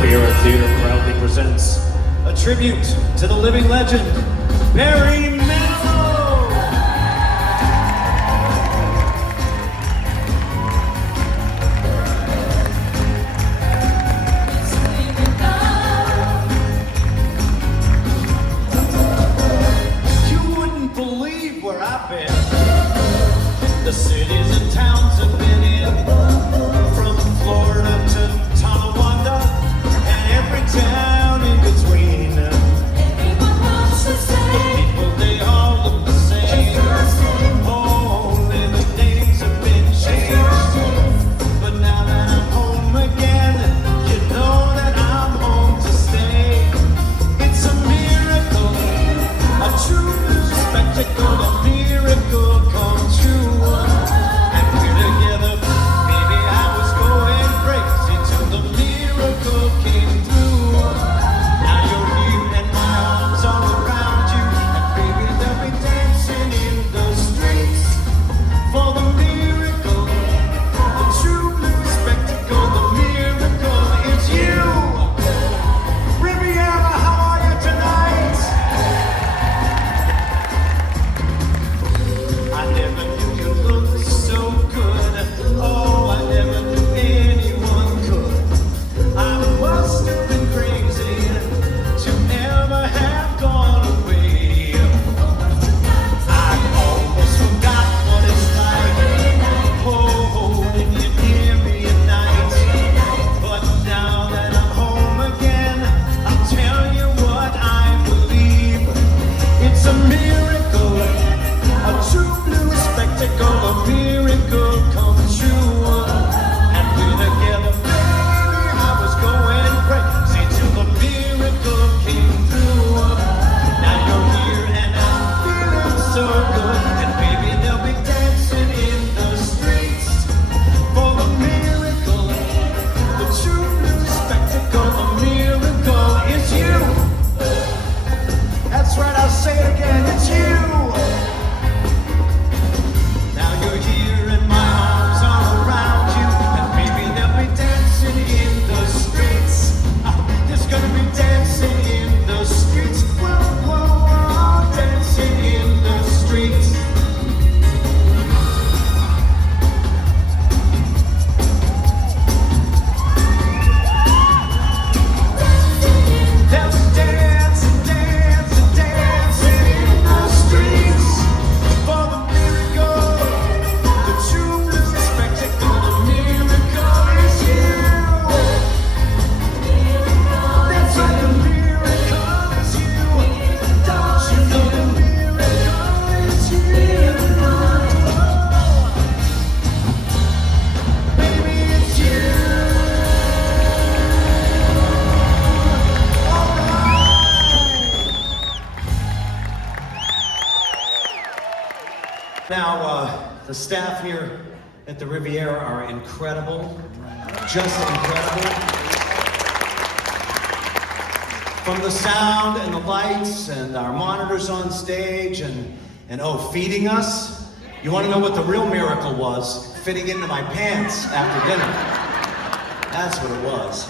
Riviera Theater proudly presents a tribute to the living legend, Barry Manilow. You wouldn't believe where I've been. The cities and towns have been in, from Florida to Tonawanda, and every town in between. Everyone wants to say The people, they all look the same. Oh, only the names have been changed. But now that I'm home again, you know that I'm home to stay. It's a miracle, a true spectacle, a miracle come true. And we're together, baby, I was going crazy till the miracle came through. Now you're here and my arms are around you, and baby, they'll be dancing in the streets for the miracle, the true blue spectacle, the miracle is you. Riviera, how are you tonight? I never knew you looked so good. Oh, I never knew anyone could. I must have been crazy to ever have gone away. I almost forgot what it's like, holding you near me at night. But now that I'm home again, I'll tell you what I believe. It's a miracle, a true blue spectacle, a miracle come true. And we're together, baby, I was going crazy till the miracle came through. Now you're here and I'm feeling so good, and baby, they'll be dancing in the streets for the miracle, the true blue spectacle, a miracle is you. That's right, I'll say it again, it's you. Now you're here and my arms are around you, and baby, they'll be dancing in the streets. There's gonna be dancing in the streets. Whoa, whoa, whoa, dancing in the streets. They'll be dancing, dancing, dancing in the streets for the miracle, the true blue spectacle, the miracle is you. That's right, the miracle is you. Don't you know the miracle is you? Baby, it's you. All right. Now, the staff here at the Riviera are incredible, just incredible. From the sound and the lights and our monitors on stage and oh, feeding us. You want to know what the real miracle was? Fitting into my pants after dinner. That's what it was.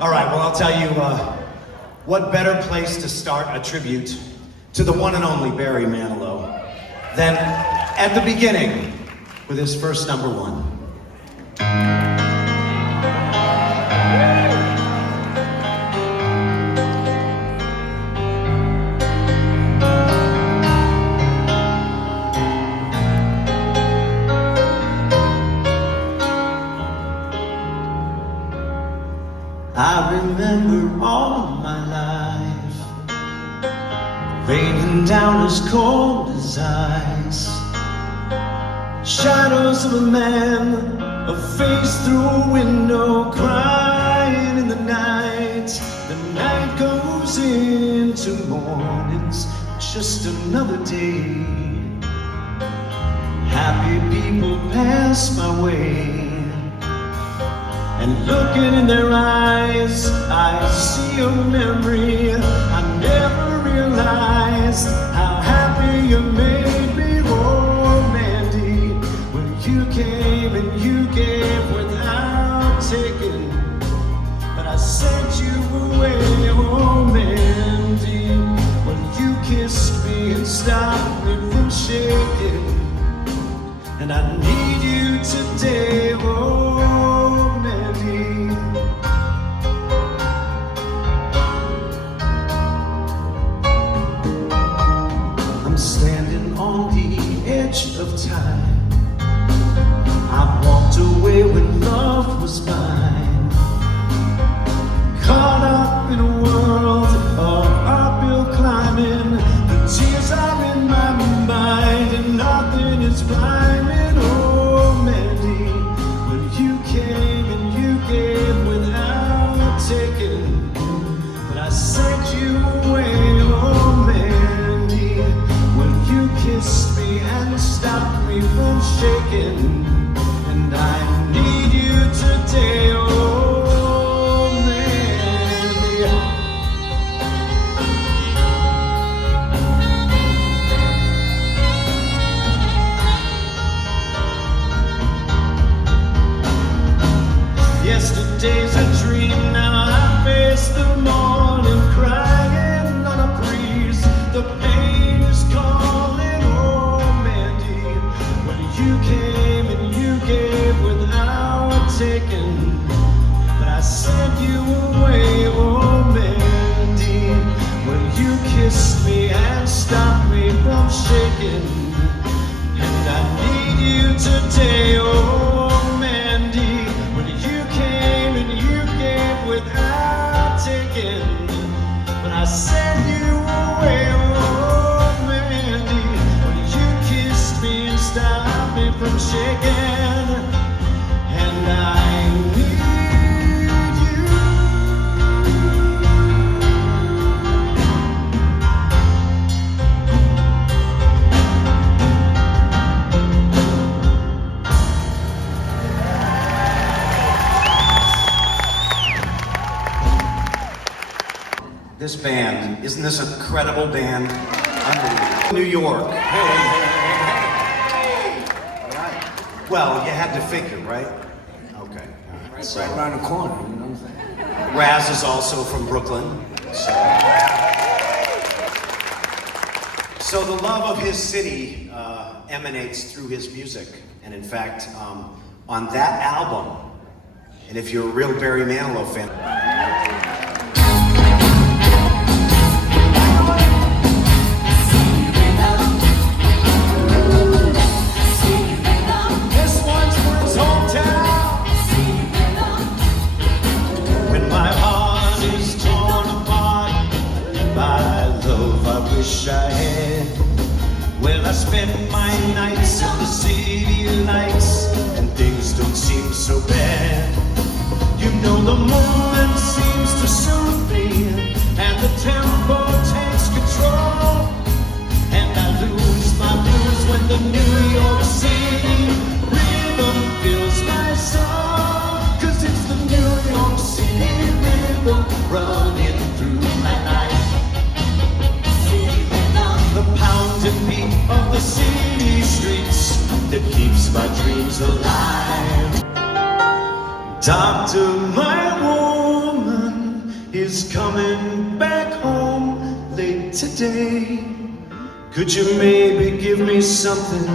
All right, well, I'll tell you, what better place to start a tribute to the one and only Barry Manilow than at the beginning with his first number one. I remember all of my life raining down as cold as ice. Shadows of a man, a face through a window, crying in the night. The night goes into mornings, just another day. Happy people pass my way, and looking in their eyes, I see a memory. I never realized how happy you made me. Oh, Mandy, when you came and you gave without taking. But I said and I need you today, oh Mandy. I'm standing on the edge of time. I walked away when love was mine, caught up in a world of uphill climbing. The tears are in my mind and nothing is rhyming. Oh Mandy, when you came and you gave without taking, but I sent you away. Oh Mandy, when you kissed me and stopped me from shaking, and I need you today, oh Mandy. Yesterday's a dream, now I face the morning, crying on a breeze. The pain is calling, oh Mandy. When you came and you gave without taking, but I sent you away, oh Mandy. When you kissed me and stopped me from shaking, and I need you today, oh Mandy. When you came and you gave without taking, but I sent you away, oh Mandy. When you kissed me and stopped me from shaking, and I need you. This band, isn't this an incredible band? Unbelievable. New York. Hey. All right. Well, you had to figure, right? Okay. All right. Right around the corner, you know what I'm saying? Raz is also from Brooklyn. So the love of his city emanates through his music. And in fact, on that album, and if you're a real Barry Manilow fan, this one's for his hometown. When my heart is torn apart by love I wish I had, well, I spend my nights in the city lights and things don't seem so bad. You know the moment seems to soothe me and the tempo takes control, and I lose my blues when the New York City rhythm fills my soul. 'Cause it's the New York City rhythm running through my life. The pounding beat of the city streets that keeps my dreams alive. Doctor, my woman is coming back home late today. Could you maybe give me something?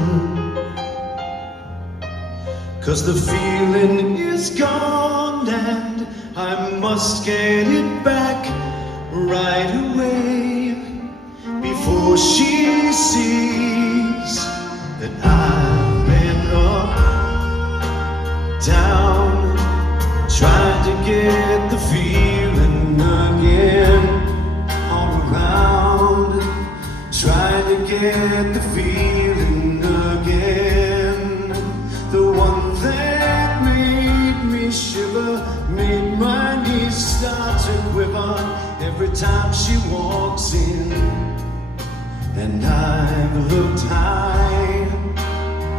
'Cause the feeling is gone and I must get it back right away before she sees that I've been up, down, trying to get the feeling again, all around, trying to get the feeling again. The one that made me shiver, made my knees start to quiver every time she walks in. And I've looked high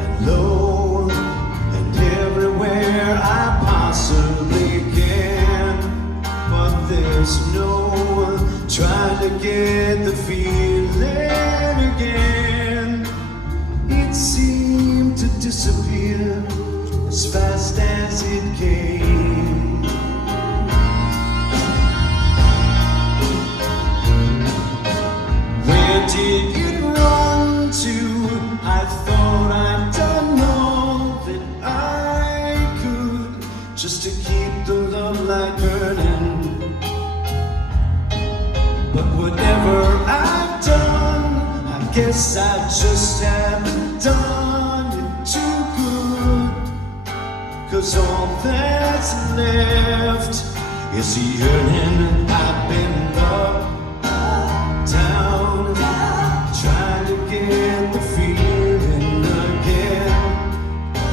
and low and everywhere I possibly can, but there's no trying to get the feeling again. It seemed to disappear as fast as it came. Where did it run to? I thought I'd done more. midnight burning. But whatever I've done, I guess I just haven't done it too good. 'Cause all that's left is the yearning. I've been up, down, trying to get the feeling again.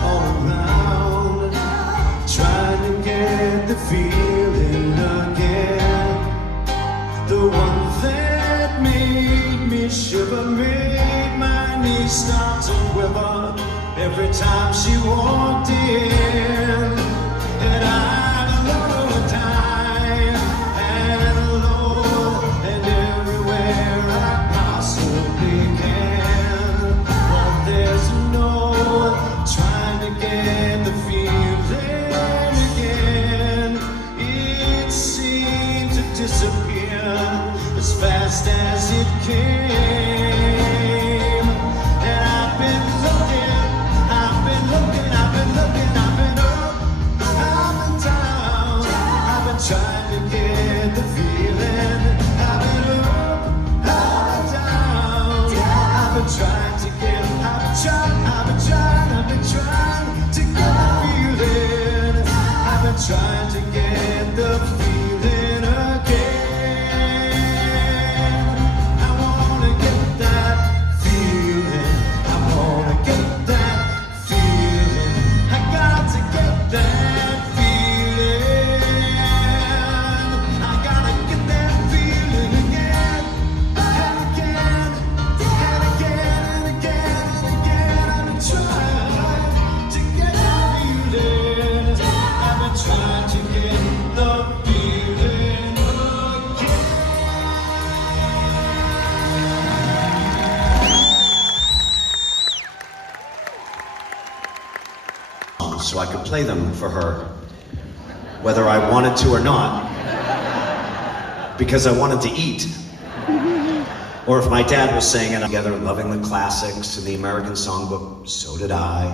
All around, trying to get the feeling again. The one that made me shiver, made my knees start to quiver every time she walked in. And I love her time and low and everywhere I possibly can. But there's no trying to get the feeling again. It seems to disappear as fast as it came. And I've been looking, I've been looking, I've been looking, I've been up, I've been down, I've been trying to get the feeling. I've been up, I've been down, I've been trying to get, I've been trying, I've been trying, I've been trying to get the feeling. I've been trying to get the feeling again. I wanna get that feeling. I wanna get that feeling. I got to get that feeling. I gotta get that feeling again and again and again and again and again. I've been trying to get that feeling. I've been trying to get the feeling again. So I could play them for her, whether I wanted to or not, because I wanted to eat. Or if my dad was saying it together, loving the classics and the American songbook, so did I.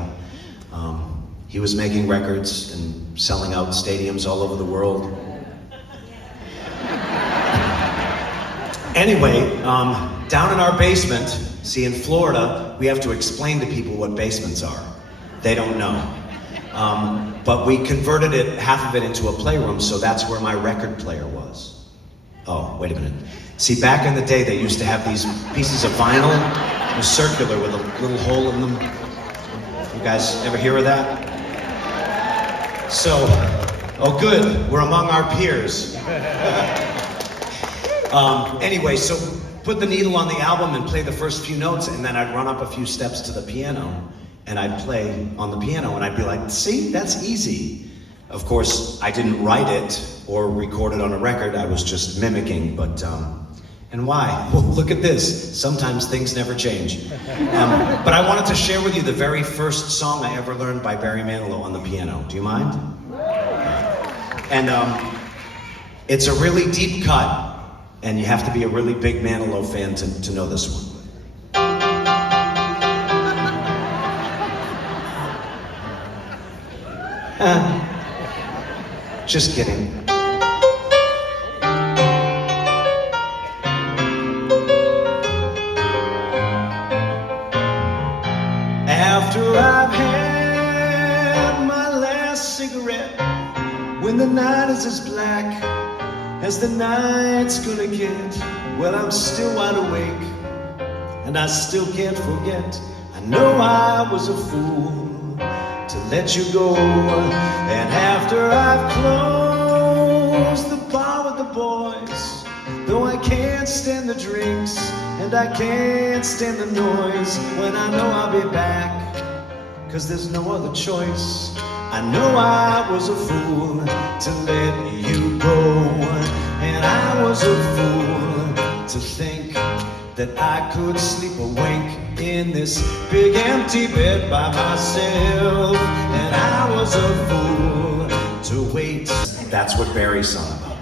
He was making records and selling out stadiums all over the world. Anyway, down in our basement, see, in Florida, we have to explain to people what basements are. They don't know. But we converted it, half of it, into a playroom, so that's where my record player was. Oh, wait a minute. See, back in the day, they used to have these pieces of vinyl, it was circular with a little hole in them. You guys ever hear of that? So, oh good, we're among our peers. Anyway, so put the needle on the album and play the first few notes, and then I'd run up a few steps to the piano, and I'd play on the piano, and I'd be like, see, that's easy. Of course, I didn't write it or record it on a record, I was just mimicking, but, and why? Well, look at this. Sometimes things never change. But I wanted to share with you the very first song I ever learned by Barry Manilow on the piano. Do you mind? And it's a really deep cut, and you have to be a really big Manilow fan to know this one. Just kidding. After I've had my last cigarette, when the night is as black as the night's gonna get, well, I'm still wide awake, and I still can't forget. I know I was a fool to let you go, and after I've closed the bar with the boys, though I can't stand the drinks and I can't stand the noise, when I know I'll be back, 'cause there's no other choice. I know I was a fool to let you go, and I was a fool to think that I could sleep awake in this big empty bed by myself, and I was a fool to wait. That's what Barry's sung about.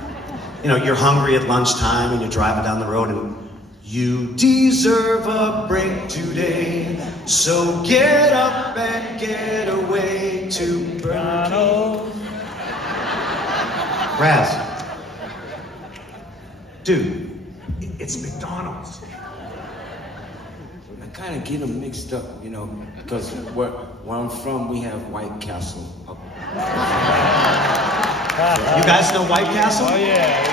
You know, you're hungry at lunchtime and you're driving down the road and you deserve a break today, so get up and get away to Burger King. Raz. Dude, it's McDonald's. I kind of get them mixed up, you know, because where I'm from, we have White Castle. You guys know White Castle? Oh yeah.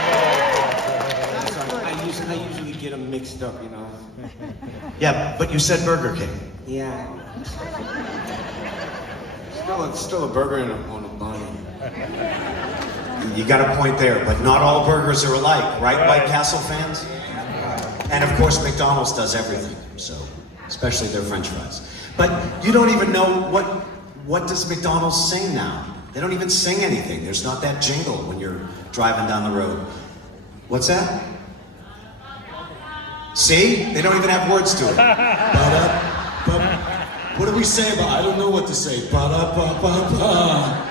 I usually get them mixed up, you know. Yeah, but you said Burger King. Yeah. Still a burger on a bun. You got a point there, but not all burgers are alike, right, White Castle fans? And of course, McDonald's does everything, so, especially their French fries. But you don't even know what does McDonald's sing now? They don't even sing anything. There's not that jingle when you're driving down the road. What's that? See? They don't even have words to it. What do we say about? I don't know what to say. Ba-da-ba-ba-ba.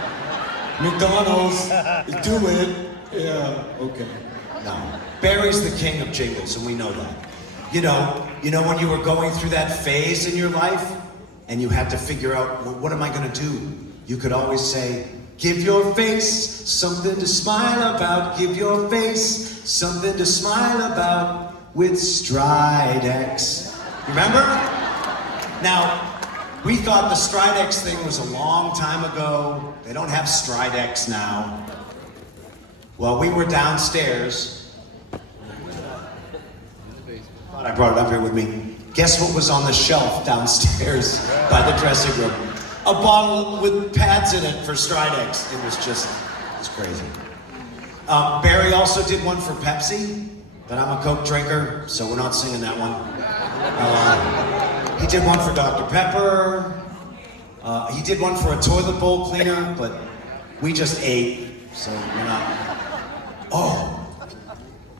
McDonald's, do it. Yeah, okay. No. Barry's the king of jingles, and we know that. You know when you were going through that phase in your life, and you had to figure out, well, what am I gonna do? You could always say, give your face something to smile about. Give your face something to smile about with Stridex. Remember? Now, we thought the Stridex thing was a long time ago. They don't have Stridex now. Well, we were downstairs. Thought I brought it up here with me. Guess what was on the shelf downstairs by the dressing room? A bottle with pads in it for Stridex. It's crazy. Barry also did one for Pepsi, but I'm a Coke drinker, so we're not singing that one. He did one for Dr. Pepper. He did one for a toilet bowl cleaner, but we just ate, so we're not. Oh,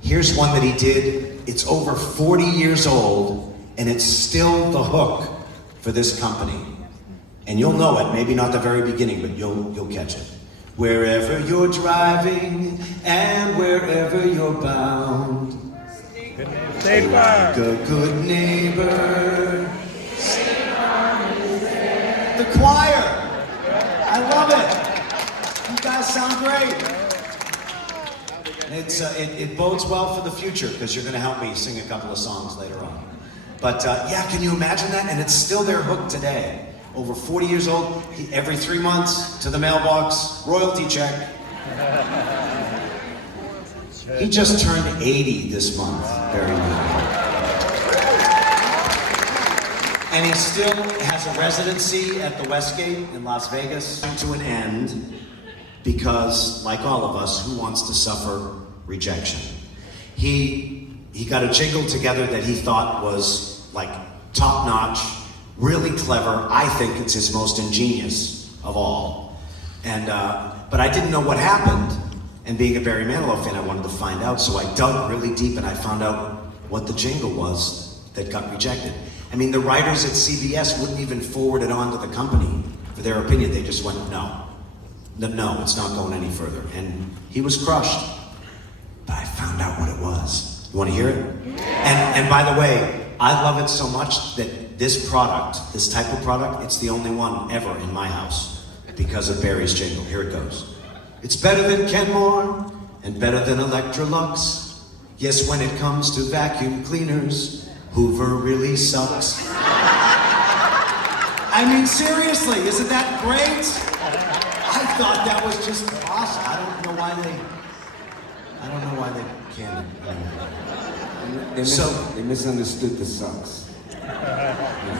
here's one that he did. It's over 40 years old, and it's still the hook for this company. And you'll know it, maybe not the very beginning, but you'll catch it. Wherever you're driving and wherever you're bound, State like Farm. a good neighbor. The choir. I love it. You guys sound great. It bodes well for the future because you're going to help me sing a couple of songs later on. But yeah, can you imagine that? And it's still their hook today. Over 40 years old, every 3 months to the mailbox, royalty check. He just turned 80 this month, Barry Manilow. And he still has a residency at the Westgate in Las Vegas. To an end, because like all of us, who wants to suffer rejection? He got a jingle together that he thought was like top-notch, really clever. I think it's his most ingenious of all. And but I didn't know what happened. And being a Barry Manilow fan, I wanted to find out. So I dug really deep and I found out what the jingle was that got rejected. I mean, the writers at CBS wouldn't even forward it on to the company for their opinion. They just went, no, it's not going any further. And he was crushed. But I found out what it was. You want to hear it? And by the way, I love it so much that this product, this type of product, it's the only one ever in my house because of Barry's jingle. Here it goes. It's better than Kenmore and better than Electrolux. Yes, when it comes to vacuum cleaners, Hoover really sucks. I mean, seriously, isn't that great? I thought that was just awesome. I don't know why they can't. They misunderstood the sucks.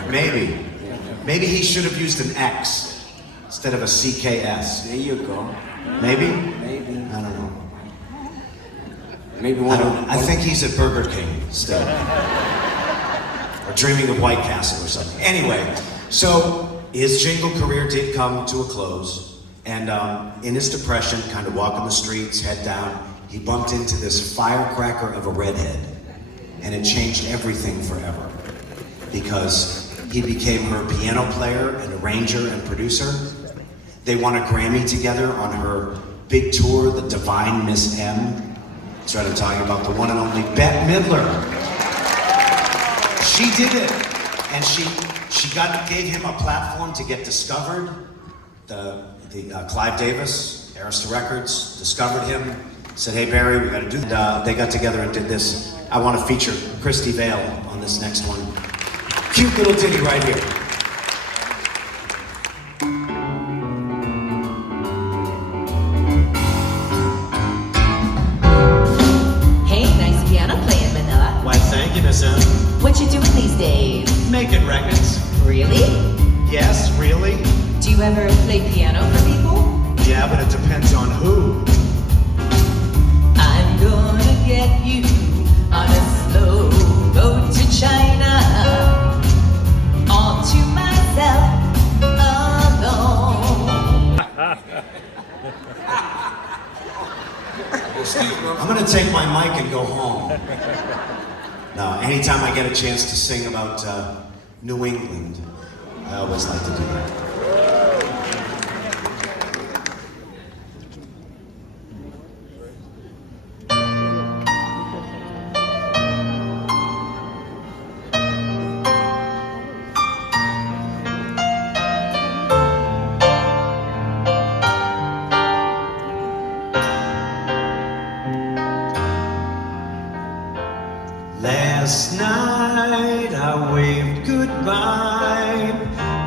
Maybe he should have used an X instead of a CKS. There you go. Maybe? Maybe. I don't know. Maybe one. I think he's at Burger King still. Or dreaming of White Castle or something. Anyway, so his jingle career did come to a close. And in his depression, kind of walking the streets, head down, he bumped into this firecracker of a redhead. And it changed everything forever. Because he became her piano player and arranger and producer. They won a Grammy together on her big tour, The Divine Miss M. That's right, I'm talking about the one and only Bette Midler. She did it, and she gave him a platform to get discovered. The Clive Davis, Arista Records discovered him, said, hey Barry, we gotta do that. They got together and did this. I want to feature Christy Vale on this next one. Cute little ditty right here. Hey, nice piano playing, Manila. Why, thank you, Miss M. What you doing these days? Making records. Really? Yes, really? Do you ever play piano for people? Yeah, but it depends on who. I'm gonna get you on a slow boat to China, all to myself alone. I'm gonna take my mic and go home. No, anytime I get a chance to sing about New England, I always like to do that. Last night I waved goodbye.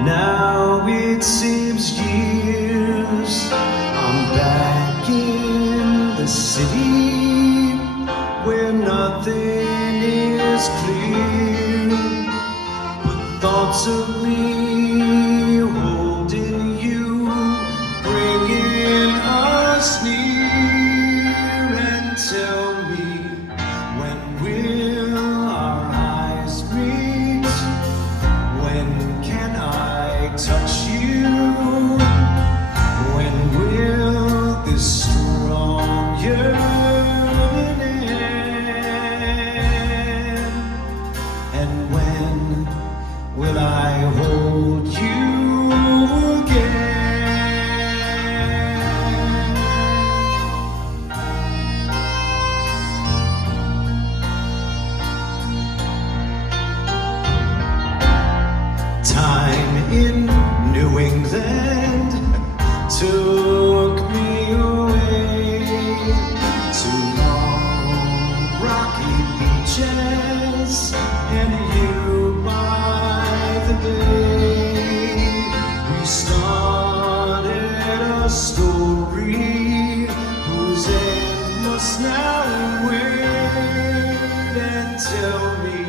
Now it seems years. I'm back in the city where nothing is clear but thoughts of me holding you, bringing us near. And tell me, when will our eyes meet? When can I touch you? When will this strong yearning end? And when will I hold you again? Time in New England took me away to long rocky beaches and you by the bay. We started a story whose end must now wait. And tell me,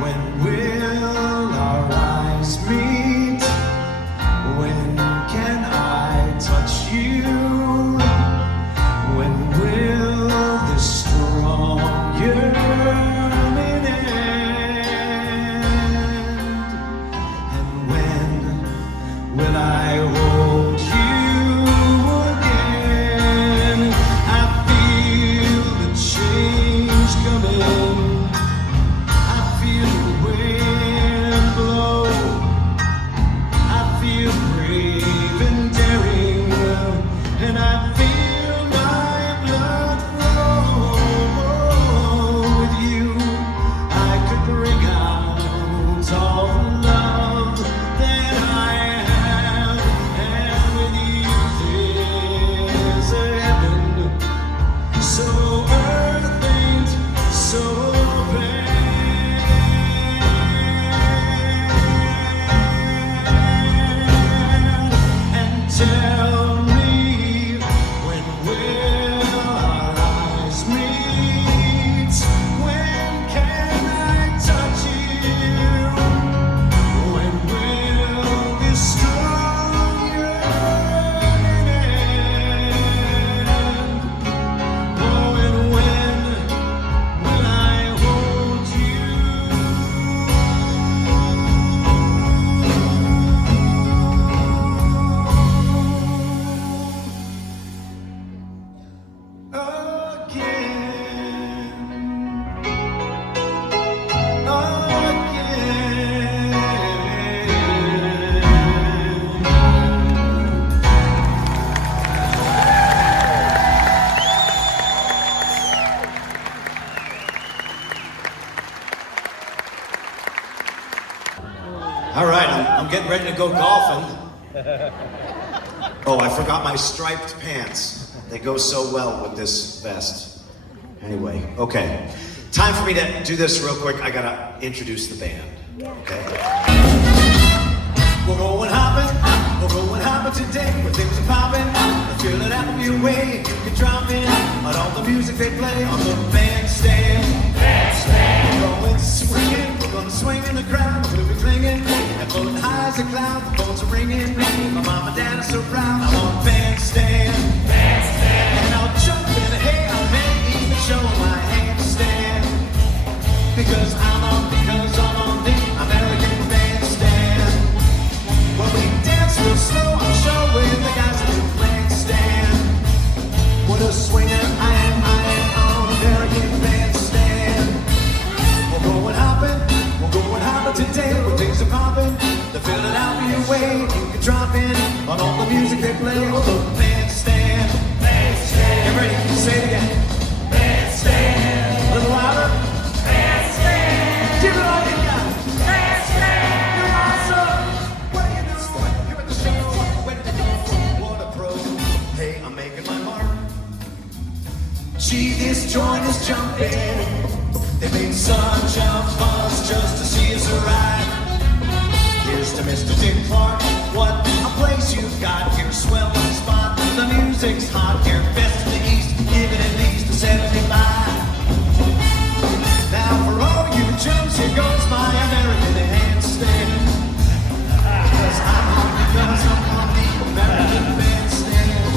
when will our eyes meet? When can I touch you? When will this strong yearning end? And when will I hold you again? I feel the change coming. I feel the wind blow. I feel brave and daring, and I feel my blood flow. With you, I could bring out all the love that I have, and with you there's a heaven so earth ain't so bad. And tell me, when will our eyes meet? When can I touch you? When will this strong yearning end? Oh, and when will I hold you again? All right, I'm getting ready to go golfing. Oh, I forgot my striped pants. They go so well with this vest. Anyway, okay. Time for me to do this real quick. I gotta introduce the band. Okay? We're going hopping today where things are popping. Feel it out your way, you can drop in on all the music they play on the bandstand. We're going swinging, we're gonna swing in the crowd, we'll be clinging and floating high as a cloud. The phones are ringing, my mom and dad are so proud. I'm on bandstand, and I'll jump in, hey, I may even show my handstand because I'm on the American bandstand. When we dance real slow, I'm showing the guys in the bandstand what a swinger I am on American bandstand. We're going hopping today where things are popping. They're filling out your way, you can drop in on all the music they play on the bandstand. Get ready, say it again. Bandstand. A little louder. Bandstand. Give it all you got. Bandstand. You're awesome. What are you doing? You're at the show. When did you go? What a pro. Hey, I'm making my mark. Gee, this joint is jumping. They made such a fuss just to see us arrive. Here's to Mr. Dick Clark. What a place you've got here. Swell spot. The music's hot here. Best in the East. Give it at least a 75. Now for all you chumps, here goes my American handstand. Because I'm on the American bandstand.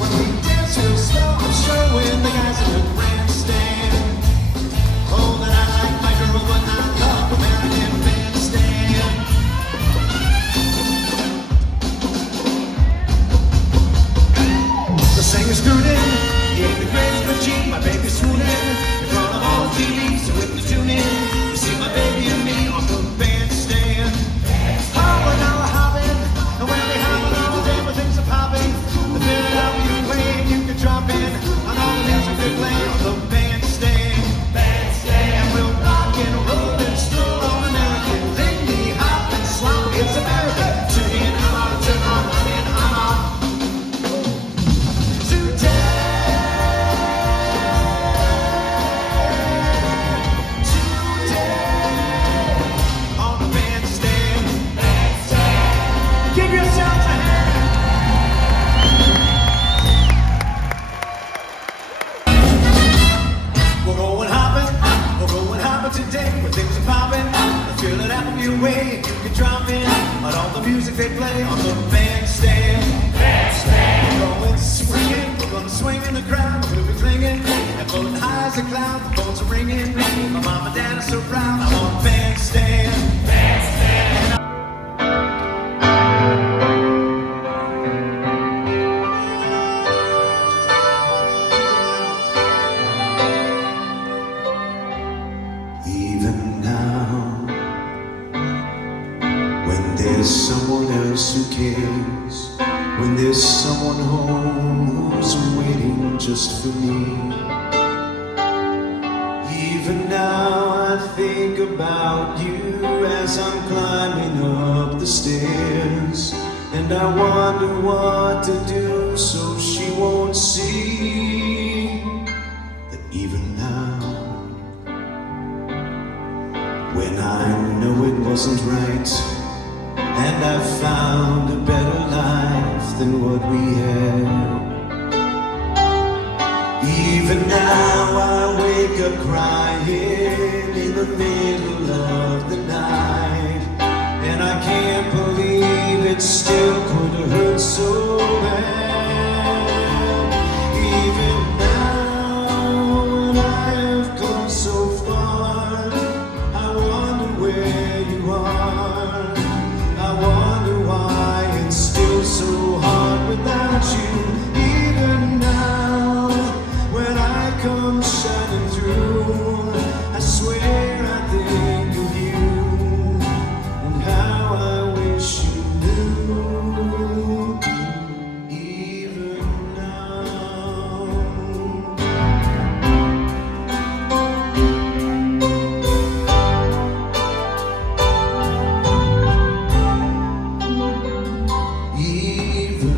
When we dance real slow, I'm showing the guys in the grandstand. Oh, that I like my girl, but I love American bandstand. The singer's screwed in, he ain't the greatest, but gee, my baby's swooning in front of all the TVs with the tune in. You see my baby and me on the bandstand. Oh, we're now hopping, and when they hopping all day, but things are popping. The minute out you play, you can drop in on all the music they play on the bandstand. And we'll rock and roll and stroll on American. Lindy, hop and slop, it's American. Tune in, I'm on, turn on, I'm in, I'm on. On the bandstand. Give yourselves a hand. We're going hopping today where things are popping. Feel it out your way, you can drop in on all the music they play on the bandstand. We're gonna swing in the crowd, we'll be clinging and floating high as a cloud. The phones are ringing, my mom and dad are so proud. I'm on bandstand. Even now, when there's someone else who cares, when there's someone home who's waiting just for me. Even now I think about you as I'm climbing up the stairs, and I wonder what to do so she won't see that even now, when I know it wasn't right, and I found a better life than what we had. Even now I wake up crying in the middle of the night, and I can't believe it still could hurt so bad. Even now when I have come so far, I wonder where you are. I wonder why it's still so hard without you. Even now, when I come shining through, I swear I think of you and how I wish you knew. Even now. Even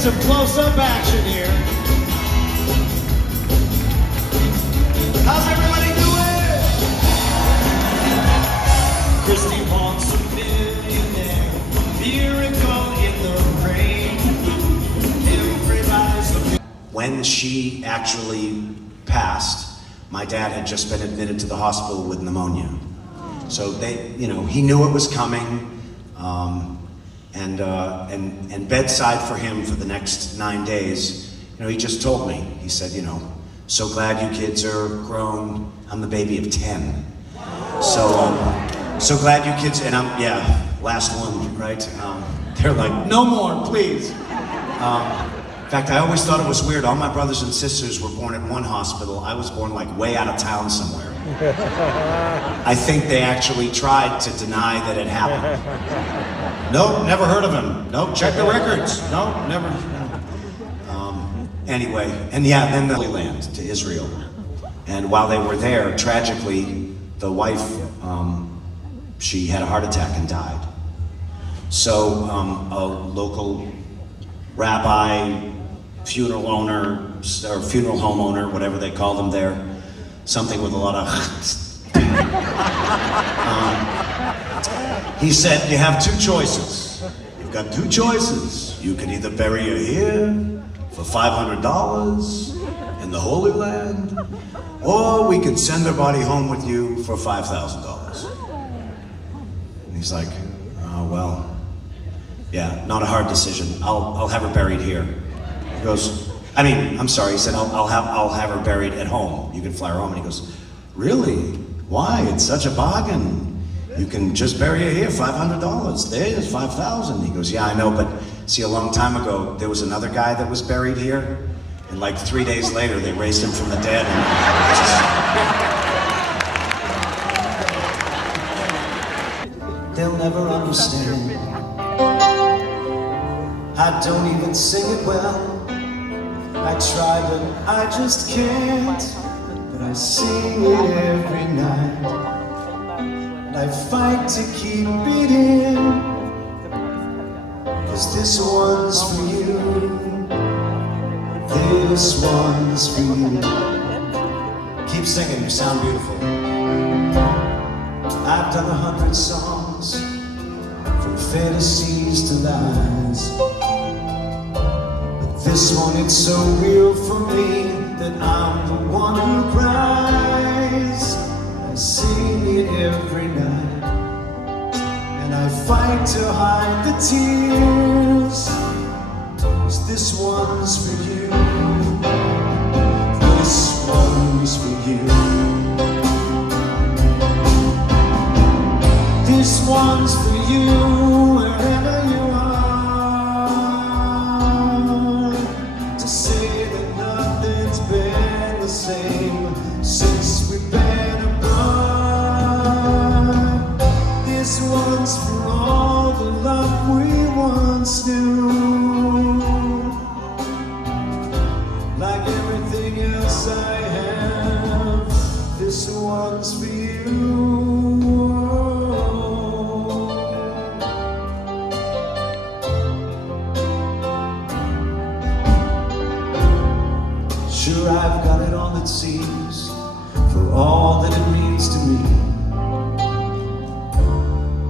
some close-up action here. How's everybody doing? Christy wants a millionaire. Miracle in the rain. Everybody's looking. When she actually passed, my dad had just been admitted to the hospital with pneumonia. So they, you know, he knew it was coming, and bedside for him for the next 9 days. You know, he just told me. He said, you know, so glad you kids are grown. I'm the baby of 10. So glad you kids, and I'm, yeah, last one, right? They're like, no more, please. In fact, I always thought it was weird. All my brothers and sisters were born at one hospital. I was born like way out of town somewhere. I think they actually tried to deny that it happened. Nope, never heard of him. Nope, check the records. Nope, never. Anyway, and yeah, then the Holy Land to Israel. And while they were there, tragically, the wife, she had a heart attack and died. So a local rabbi, funeral owner, or funeral home owner, whatever they call them there, something with a lot of he said, you have two choices. You've got two choices. You can either bury her here for $500 in the Holy Land, or we can send her body home with you for $5,000. And he's like, oh, well, yeah, not a hard decision. I'll have her buried here. He goes, I mean, I'm sorry, he said, I'll have her buried at home. You can fly her home. And he goes, really? Why? It's such a bargain. You can just bury her here, $500. There's $5,000. He goes, yeah, I know, but see, a long time ago, there was another guy that was buried here, and like 3 days later, they raised him from the dead, and they'll never understand. I don't even sing it well. I try, but I just can't. But I sing it every night. And I fight to keep it in. 'Cause this one's for you. This one's for you. Keep singing, you sound beautiful. I've done 100 songs, from fantasies to lies. This one, it's so real for me that I'm the one who cries. I sing it every night, and I fight to hide the tears. 'Cause this one's for you. This one's for you. This one's for you, wherever you are. Since we've been apart, this one's for all the love we once knew. Like everything else I have, this one's for you. Sure, I've got it all, it seems, for all that it means to me.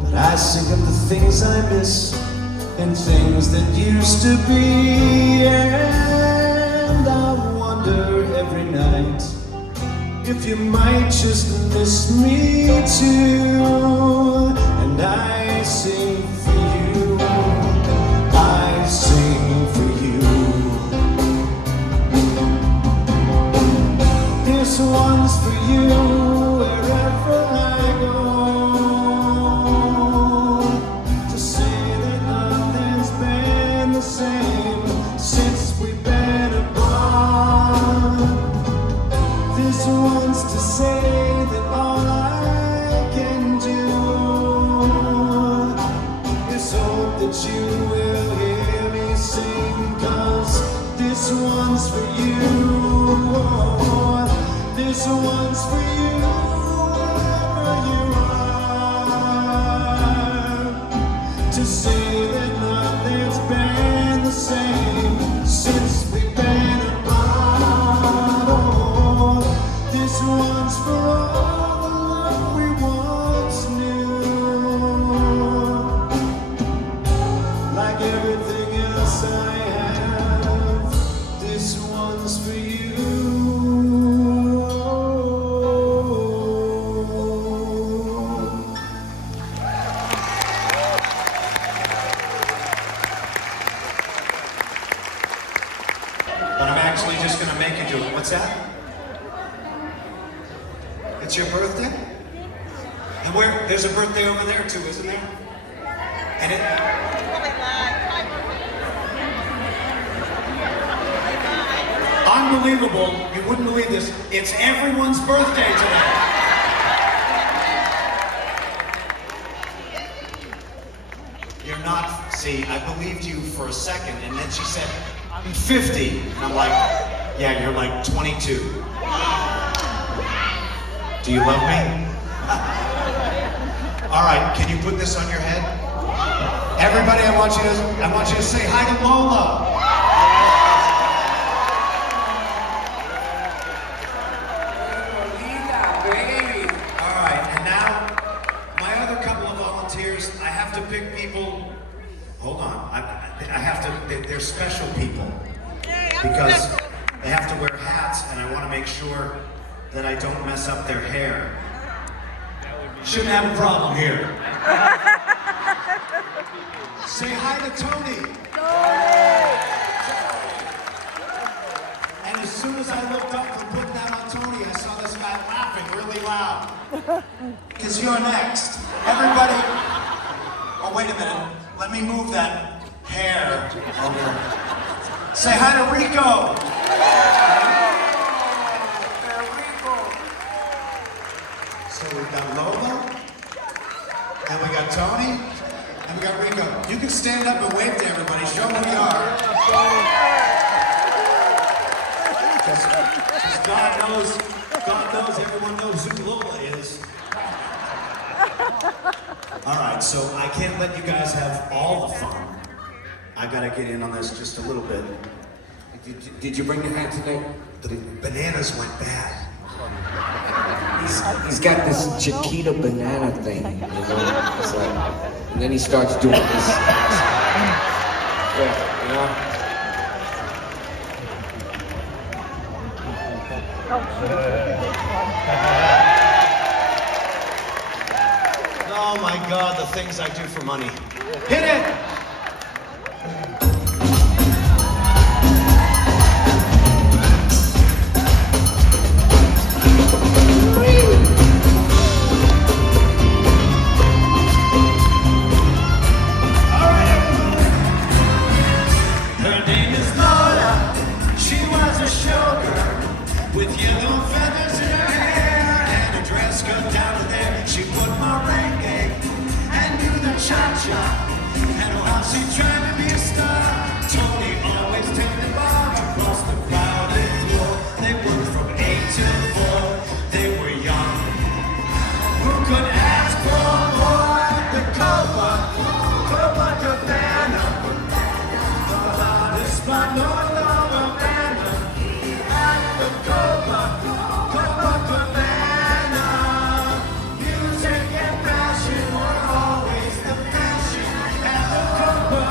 But I sing of the things I miss and things that used to be. And I wonder every night if you might just miss me too. And I sing for you. I sing for you. This one's for you, wherever I go. To say that nothing's been the same since we've been apart. This one's to say that all I can do is hope that you will hear me sing. 'Cause this one's for you. This one's for you, wherever you are. To say that nothing's been the same birthday? And there's a birthday over there too, isn't there? And unbelievable, you wouldn't believe this. It's everyone's birthday today. You're not, see, I believed you for a second, and then she said, I'm 50. And I'm like, yeah, you're like 22. Do you love me? All right, can you put this on your head? Everybody, I want you to say hi to Lola. All right, and now my other couple of volunteers, I have to pick people. Hold on, I have to. They're special people because they have to wear hats, and I want to make sure that I don't mess up their hair. Shouldn't have a problem here. Say hi to Tony. And as soon as I looked up for putting that on Tony, I saw this guy laughing really loud. Because you're next. Everybody. Oh, wait a minute. Let me move that hair over. Say hi to Rico. So we've got Lola, and we got Tony, and we got Rico. You can stand up and wave to everybody, show them who you are. Because God knows everyone knows who Lola is. All right, so I can't let you guys have all the fun. I gotta get in on this just a little bit. Did you bring the hat today? The bananas went bad. He's got this Chiquita banana thing, you know? It's like, and then he starts doing this. Yeah, you know? Oh my God, the things I do for money. Hit it! With yellow feathers in her hair and a dress cut down to there. She put my reggae and do the cha-cha. And while she tried to be a star, Tony always tended bar across the crowded floor. They worked from 8 till 4. They were young. Who could ask for more? The Copacabana, the hottest spot north of Havana. Copacabana, music and fashion were always the fashion at the Copa.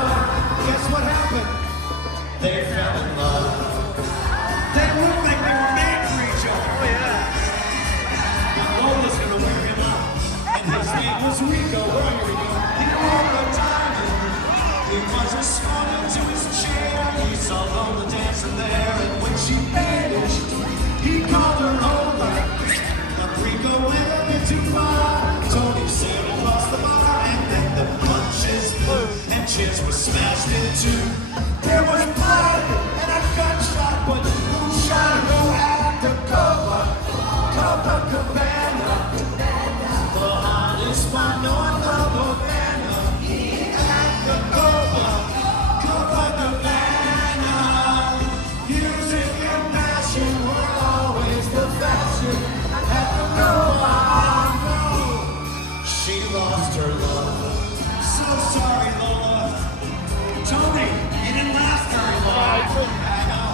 Guess what happened? They fell in love. They looked like they were made for each other. Oh yeah. And Lola's gonna wear him out. And his name was Rico. Where are you, Rico? He wore the diamond. He was responding to his chair. He saw Lola dancing there, and when she vanished, he called her over. But Rico went a bit too far. Tony sailed across the bar, and then the punches flew, and chairs were smashed in two. There was blood and a gunshot, but who shot who at the Copacabana? The hottest spot north of Havana. At the Copacabana, music and fashion were always the fashion at the Copa. She lost her love. So sorry, Lola. Tony, you didn't last very long. I know.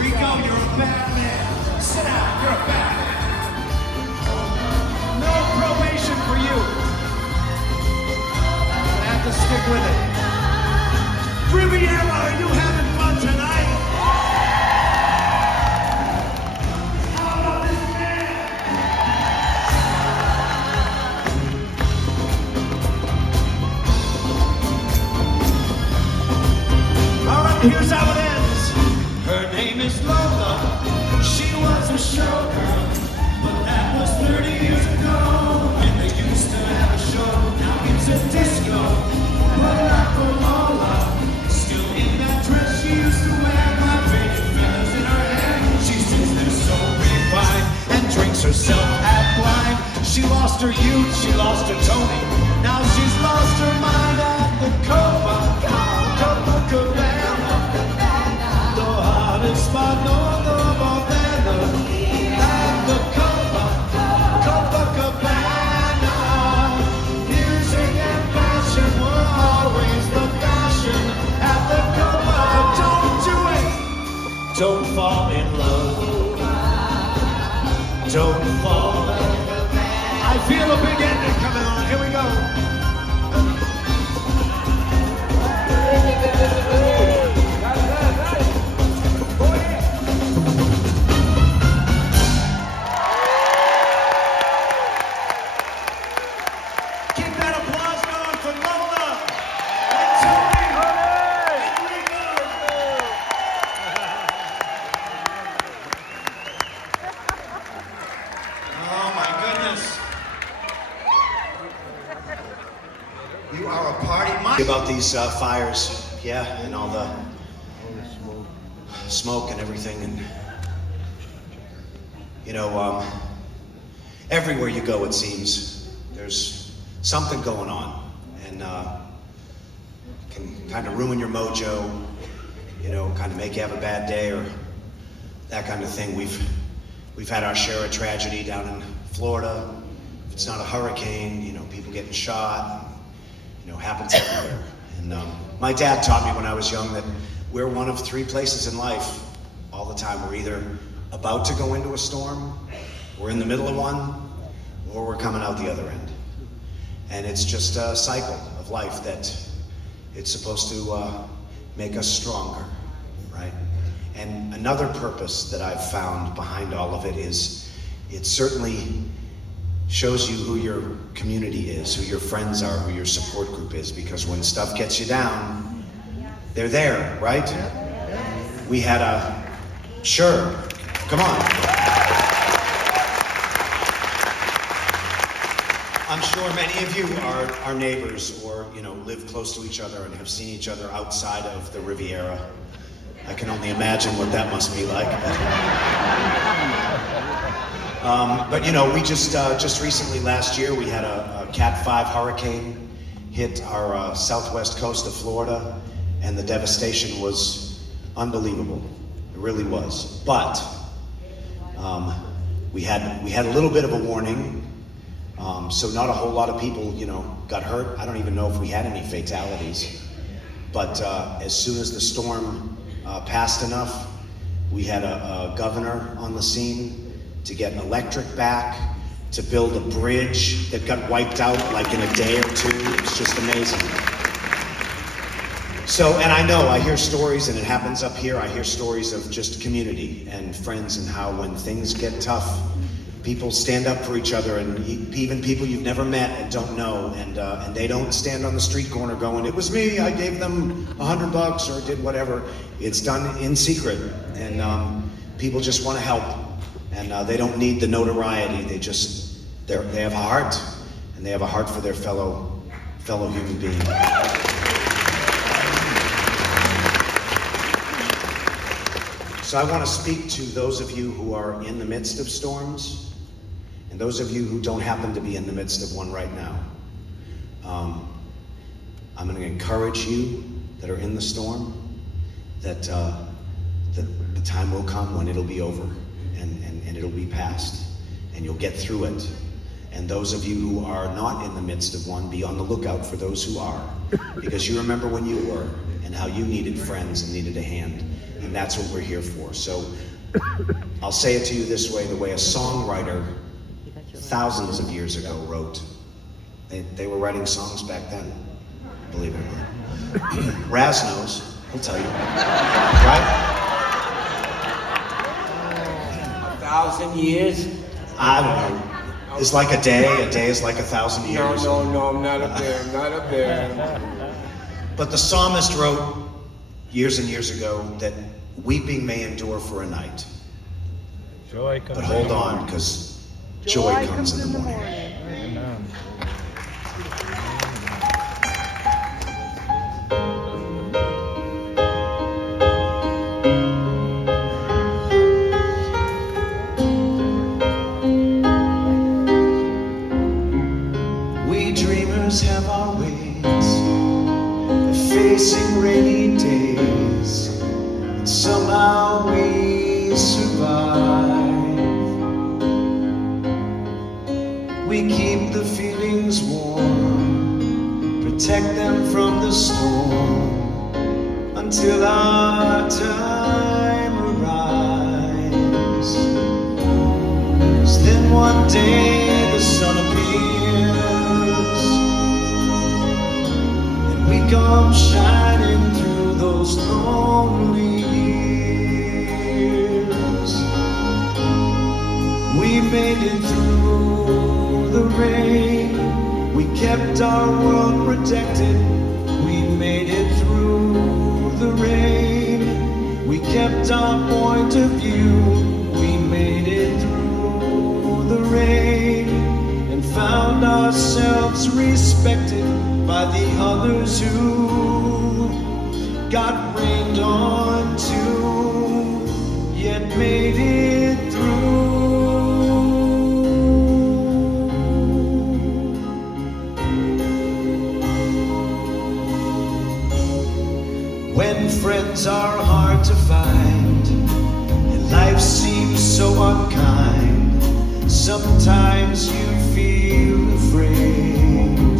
Rico, you're a bad man. Sit down, you're a bad man. No probation for you. I have to stick with it. Riviera, are you having fun tonight? How about this man? All right, here's how it ends. Her name is Lola. She was a showgirl, but that was 30 years ago. lost her youth, she lost her Tony. Now she's lost her mind at the Copacabana. The hottest spot north of Havana. At the Copacabana. Music and passion were always the fashion at the Copa. Don't do it. Don't fall in love. Don't fall. I feel a big ending coming on. Here we go. Keep that applause going for Lola and Tony and Riviera. Oh my goodness. You are a party mind. About these fires, yeah, and all the smoke and everything, and you know, everywhere you go, it seems there's something going on, and can kind of ruin your mojo, you know, kind of make you have a bad day or that kind of thing. We've had our share of tragedy down in Florida. If it's not a hurricane, you know, people getting shot, you know, happens everywhere. And my dad taught me when I was young that we're one of three places in life all the time. We're either about to go into a storm, we're in the middle of one, or we're coming out the other end. And it's just a cycle of life that it's supposed to make us stronger, right? And another purpose that I've found behind all of it is it certainly shows you who your community is, who your friends are, who your support group is, because when stuff gets you down, they're there, right? We had sure, come on. I'm sure many of you are neighbors or, you know, live close to each other and have seen each other outside of the Riviera. I can only imagine what that must be like. But you know, we just recently last year we had a Cat 5 hurricane hit our southwest coast of Florida, and the devastation was unbelievable. It really was. But we had a little bit of a warning, so not a whole lot of people, you know, got hurt. I don't even know if we had any fatalities. But as soon as the storm passed enough, we had a governor on the scene to get an electric back, to build a bridge that got wiped out like in a day or two. It was just amazing. So, and I know, I hear stories, and it happens up here, I hear stories of just community and friends, and how when things get tough, people stand up for each other, and even people you've never met and don't know, and they don't stand on the street corner going, "It was me, I gave them $100 or did whatever." It's done in secret, and people just want to help, and they don't need the notoriety. They have a heart, and they have a heart for their fellow human being. So I want to speak to those of you who are in the midst of storms, and those of you who don't happen to be in the midst of one right now. I'm going to encourage you that are in the storm that the time will come when it'll be over, and it'll be past, and you'll get through it. And those of you who are not in the midst of one, be on the lookout for those who are, because you remember when you were and how you needed friends and needed a hand, and that's what we're here for. So I'll say it to you this way, the way a songwriter thousands of years ago wrote. They were writing songs back then, believe it or not. Raz knows, he'll tell you, right? 1,000 years? I don't know. It's like a day is like 1,000 years. No, I'm not up there, But the psalmist wrote years and years ago that weeping may endure for a night. Joy comes. But hold on, because joy comes in the morning. Amen. We dreamers have our ways of facing rainy days, and somehow we survive. We keep the feelings warm, protect them from the storm, until our time arrives. 'Cause then one day the sun appears, and we come shining through those lonely years. We made it through the rain, we kept our world protected. We made it through the rain, we kept our point of view. We made it through the rain and found ourselves respected by the others who got rained on too, yet made it through. When friends are hard to find and life seems so unkind, sometimes you feel afraid.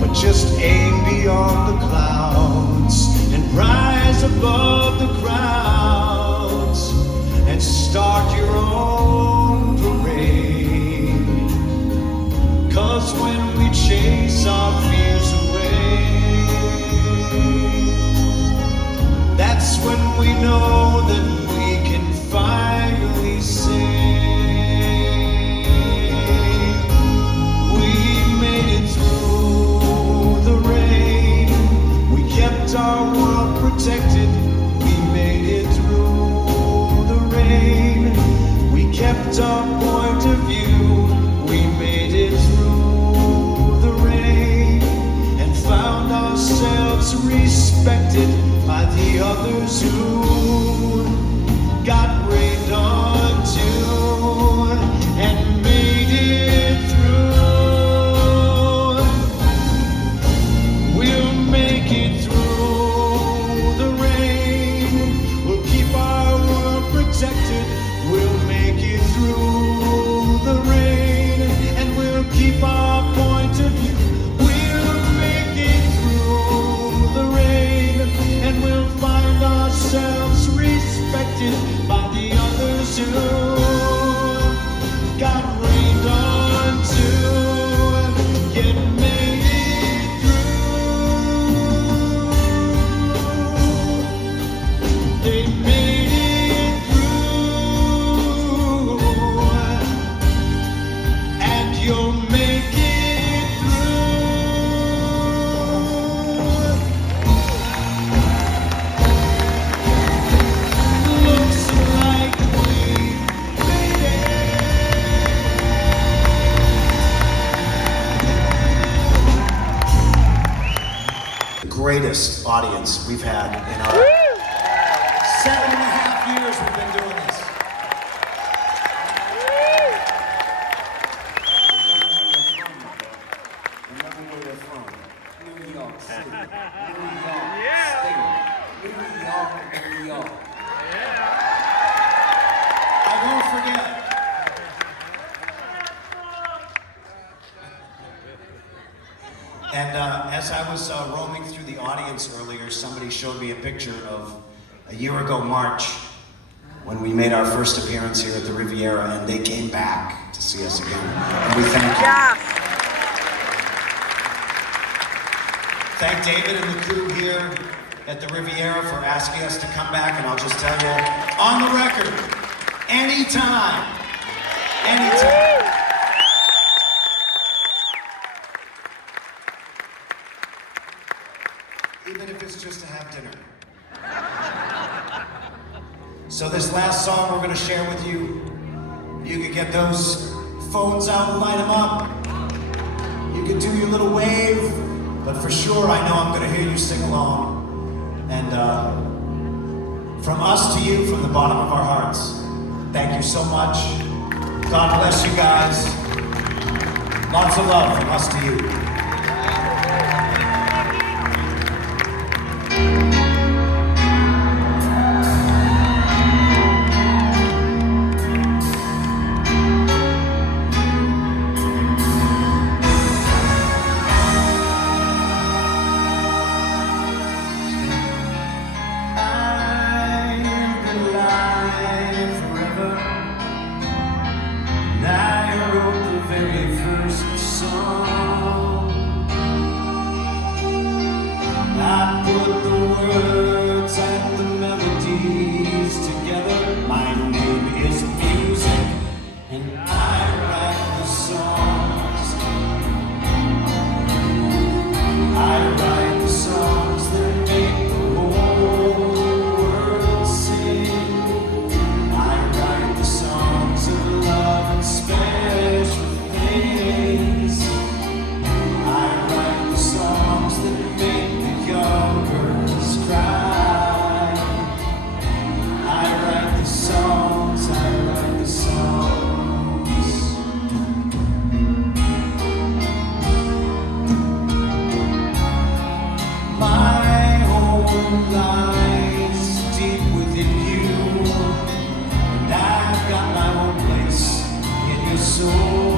But just aim beyond the clouds and rise above the crowds and start your own parade. 'Cause when we chase our fears away, that's when we know that we can finally say we made it through the rain. We kept our world protected. We made it through the rain. We kept our point of view. We made it through the rain and found ourselves respected by the others who got rained on too and made it through. We'll make it through the rain. We'll keep our world protected. We'll make it through the rain and we'll keep our point of view. We'll make it through the rain and we'll find ourselves respected by the others who got rained on too, yet made it through. They made it through, and you'll make it through. Looks like we made it. The greatest audience we've had in our 7.5 years we've been doing this. Remember where they're from. New York City. New York State. New York. I won't forget. And as I was roaming through the audience earlier, somebody showed me a picture of a year ago March when we made our first appearance here at the Riviera, and they came back to see us again. And we thank you. Thank David and the crew here at the Riviera for asking us to come back, and I'll just tell you, on the record, anytime. Even if it's just to have dinner. So this last song we're going to share with you, you can get those phones out and light them up. You can do your little wave, but for sure I know I'm going to hear you sing along. And from us to you, from the bottom of our hearts, thank you so much. God bless you guys. Lots of love from us to you. I put the words and the melodies together. My name is music, and I write the songs. I write the songs that make the whole world sing. I write the songs of love and special things. I write the songs that make the young girls cry. I write the songs, I write the songs. My home lies deep within you, and I've got my own place in your soul.